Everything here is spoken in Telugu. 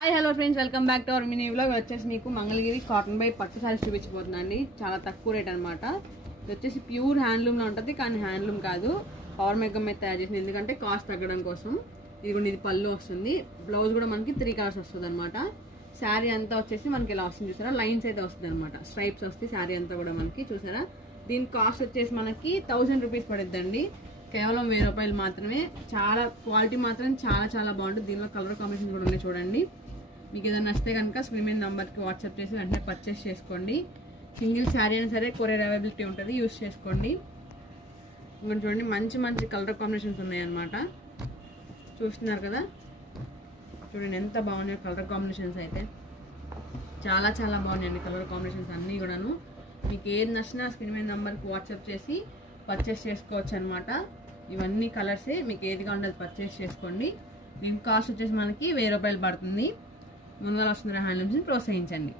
Hi hello friends, welcome back to our mini vlog. వచ్చేసి మీకు మంగళగిరి కాటన్ బై పట్టు సారీస్ చూపించబోతుందండి. చాలా తక్కువ రేట్ అనమాట. ఇది వచ్చేసి ప్యూర్ హ్యాండ్లూమ్లో ఉంటుంది, కానీ హ్యాండ్లూమ్ కాదు, పవర్ మేకప్ మీద తయారు చేసింది. ఎందుకంటే కాస్ట్ తగ్గడం కోసం. ఇది పళ్ళు వస్తుంది, బ్లౌజ్ కూడా మనకి 3 కలర్స్ వస్తుంది అనమాట. శారీ అంతా వచ్చేసి మనకి ఇలా వస్తుంది, చూసారా, లైన్స్ అయితే వస్తుంది అనమాట, స్ట్రైప్స్ వస్తాయి శారీ అంతా కూడా మనకి. చూసారా, దీని కాస్ట్ వచ్చేసి మనకి 1000 రూపీస్ పడుద్దండి. కేవలం 1000 రూపాయలు మాత్రమే. చాలా క్వాలిటీ మాత్రం చాలా బాగుంటుంది. దీనిలో కలర్ కాంబినేషన్ కూడా ఉన్నాయి చూడండి. మీకు ఏదైనా నచ్చితే కనుక స్క్రీన్ మీద నెంబర్కి వాట్సాప్ చేసి వెంటనే పర్చేస్ చేసుకోండి. సింగిల్ శారీ అయినా సరే కొరియర్ అవైలబిలిటీ ఉంటుంది, యూస్ చేసుకోండి. ఇంకా చూడండి, మంచి కలర్ కాంబినేషన్స్ ఉన్నాయన్నమాట. చూస్తున్నారు కదా, చూడండి ఎంత బాగున్నాయి కలర్ కాంబినేషన్స్. అయితే చాలా బాగున్నాయండి కలర్ కాంబినేషన్స్ అన్నీ కూడాను. మీకు ఏది నచ్చినా స్క్రీన్ మీద నెంబర్కి వాట్సాప్ చేసి పర్చేస్ చేసుకోవచ్చు అనమాట. ఇవన్నీ కలర్సే, మీకు ఏది కావాలంటే అది పర్చేస్ చేసుకోండి. దీని కాస్ట్ వచ్చేసి మనకి 1000 రూపాయలు పడుతుంది. ముందుగా వస్తున్న హ్యాండ్లూమ్స్ని ప్రోత్సహించండి.